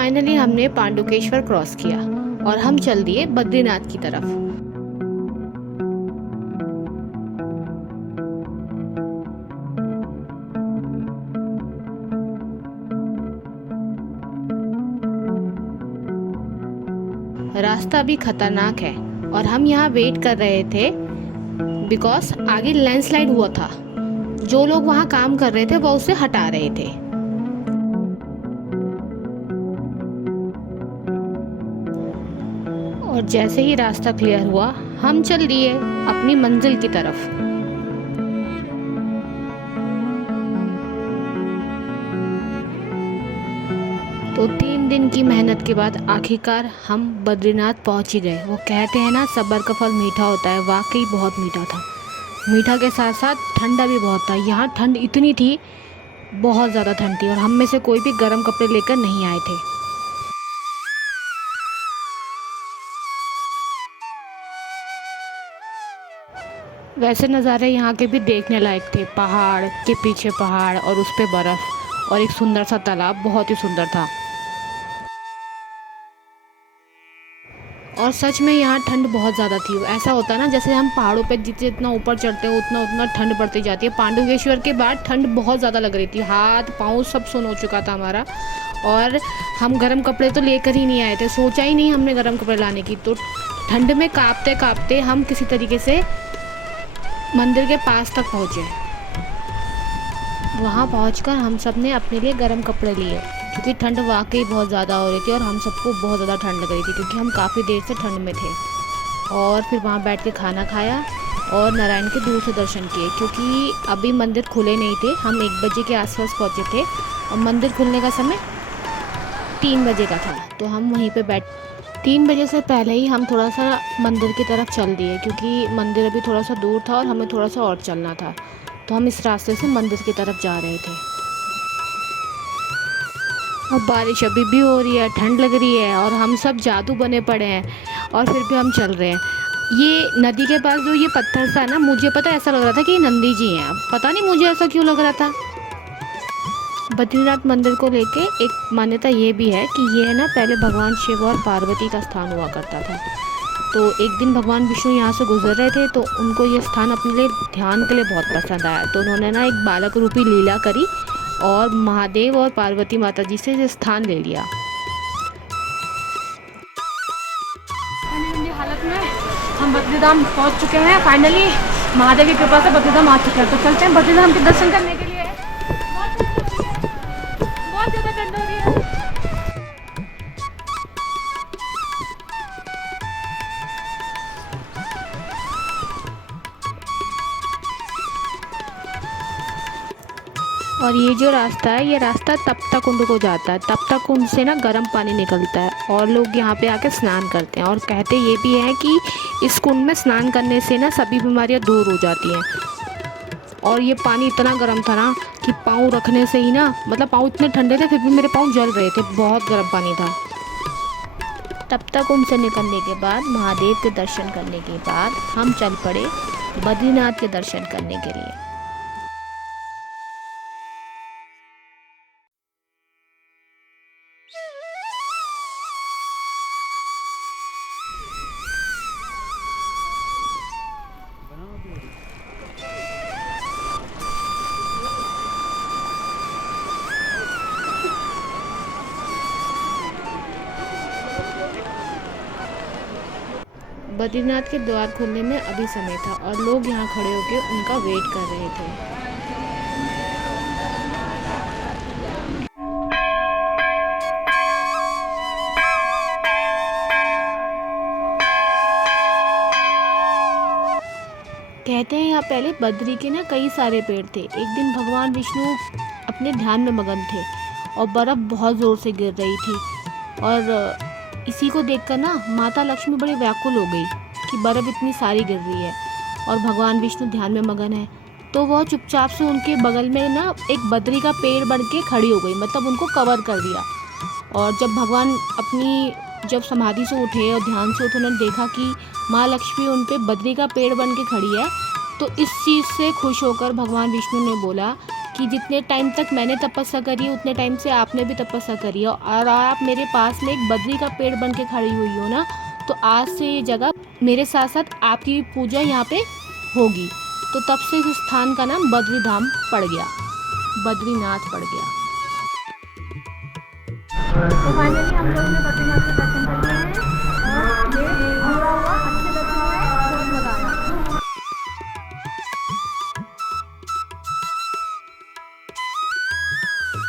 Finally हमने Pandukeshwar cross किया और हम चल दिए बद्रीनाथ की तरफ। रास्ता भी खतरनाक है और हम यहाँ वेट कर रहे थे बिकॉज आगे लैंडस्लाइड हुआ था। जो लोग वहाँ काम कर रहे थे वो उसे हटा रहे थे। और जैसे ही रास्ता क्लियर हुआ हम चल दिए अपनी मंजिल की तरफ। तो 3 दिन की मेहनत के बाद आखिरकार हम बद्रीनाथ पहुंच ही गए। वो कहते हैं ना, सब्र का फल मीठा होता है। वाकई बहुत मीठा था। मीठा के साथ साथ ठंडा भी बहुत था। यहाँ ठंड इतनी थी, बहुत ज़्यादा ठंड थी, और हम में से कोई भी गर्म कपड़े लेकर नहीं आए थे। वैसे नज़ारे यहाँ के भी देखने लायक थे। पहाड़ के पीछे पहाड़ और उस पे बर्फ़ और एक सुंदर सा तालाब, बहुत ही सुंदर था। और सच में यहाँ ठंड बहुत ज़्यादा थी। ऐसा होता है ना, जैसे हम पहाड़ों पे जितना ऊपर चढ़ते हैं उतना उतना ठंड बढ़ती जाती है। पांडुकेश्वर के बाद ठंड बहुत ज़्यादा लग रही थी। हाथ पाँव सब सुन हो चुका था हमारा। और हम गर्म कपड़े तो लेकर ही नहीं आए थे, सोचा ही नहीं हमने गर्म कपड़े लाने की। तो ठंड में काँपते काँपते हम किसी तरीके से मंदिर के पास तक पहुँचे। वहाँ पहुँचकर हम सब ने अपने लिए गर्म कपड़े लिए, क्योंकि ठंड वाकई बहुत ज़्यादा हो रही थी और हम सबको बहुत ज़्यादा ठंड लग रही थी, क्योंकि हम काफ़ी देर से ठंड में थे। और फिर वहाँ बैठ के खाना खाया और नारायण के दूर से दर्शन किए, क्योंकि अभी मंदिर खुले नहीं थे। हम 1 बजे के आसपास पहुँचे थे और मंदिर खुलने का समय 3 बजे का था। तो हम वहीं पे 3 बजे से पहले ही हम थोड़ा सा मंदिर की तरफ चल दिए, क्योंकि मंदिर अभी थोड़ा सा दूर था और हमें थोड़ा सा और चलना था। तो हम इस रास्ते से मंदिर की तरफ जा रहे थे। अब बारिश अभी भी हो रही है, ठंड लग रही है और हम सब जादू बने पड़े हैं, और फिर भी हम चल रहे हैं। ये नदी के पास जो ये पत्थर था ना, मुझे पता ऐसा लग रहा था कि ये नंदी जी हैं। पता नहीं मुझे ऐसा क्यों लग रहा था। बद्रीनाथ मंदिर को लेके एक मान्यता ये भी है कि ये है ना, पहले भगवान शिव और पार्वती का स्थान हुआ करता था। तो एक दिन भगवान विष्णु यहाँ से गुजर रहे थे, तो उनको ये स्थान अपने लिए ध्यान के लिए बहुत पसंद आया। तो उन्होंने ना एक बालक रूपी लीला करी और महादेव और पार्वती माता जी से ये स्थान ले लिया। हालत में हम बद्रीधाम पहुँच चुके हैं फाइनली। महादेव की कृपा से बद्रीधाम आ चुके हैं। तो चलते हैं बद्रीधाम के दर्शन करने के लिए। बहुत ज़्यादा ठंड हो रही है। और ये जो रास्ता है, ये रास्ता तप्ता कुंड को जाता है। तप्ता कुंड से ना गर्म पानी निकलता है और लोग यहाँ पे आके स्नान करते हैं। और कहते ये भी है कि इस कुंड में स्नान करने से ना सभी बीमारियाँ दूर हो जाती हैं। और ये पानी इतना गर्म था ना कि पाँव रखने से ही ना, मतलब पाँव इतने ठंडे थे फिर भी मेरे पाँव जल रहे थे। बहुत गर्म पानी था। तप्ता कुंड से निकलने के बाद, महादेव के दर्शन करने के बाद हम चल पड़े बद्रीनाथ के दर्शन करने के लिए। बद्रीनाथ के द्वार खुलने में अभी समय था और लोग यहाँ खड़े होकर उनका वेट कर रहे थे। कहते हैं यहाँ पहले बद्री के ना कई सारे पेड़ थे। एक दिन भगवान विष्णु अपने ध्यान में मगन थे और बर्फ़ बहुत ज़ोर से गिर रही थी। और इसी को देखकर ना माता लक्ष्मी बड़ी व्याकुल हो गई कि बर्फ़ इतनी सारी गिर रही है और भगवान विष्णु ध्यान में मगन है। तो वह चुपचाप से उनके बगल में ना एक बद्री का पेड़ बन के खड़ी हो गई, मतलब उनको कवर कर दिया। और जब भगवान जब समाधि से उठे और ध्यान से उठे, उन्होंने देखा कि माँ लक्ष्मी उन पे बद्री का पेड़ बन के खड़ी है। तो इस चीज़ से खुश होकर भगवान विष्णु ने बोला कि जितने टाइम तक मैंने तपस्या करी है उतने टाइम से आपने भी तपस्या करी है, और आप मेरे पास में एक बद्री का पेड़ बन के खड़ी हुई हो ना, तो आज से ये जगह मेरे साथ साथ आपकी भी पूजा यहाँ पे होगी। तो तब से इस स्थान का नाम बद्री धाम पड़ गया, बद्रीनाथ पड़ गया। तो फाइनली हम लोगों ने बद्रीनाथ के दर्शन कर लिए हैं।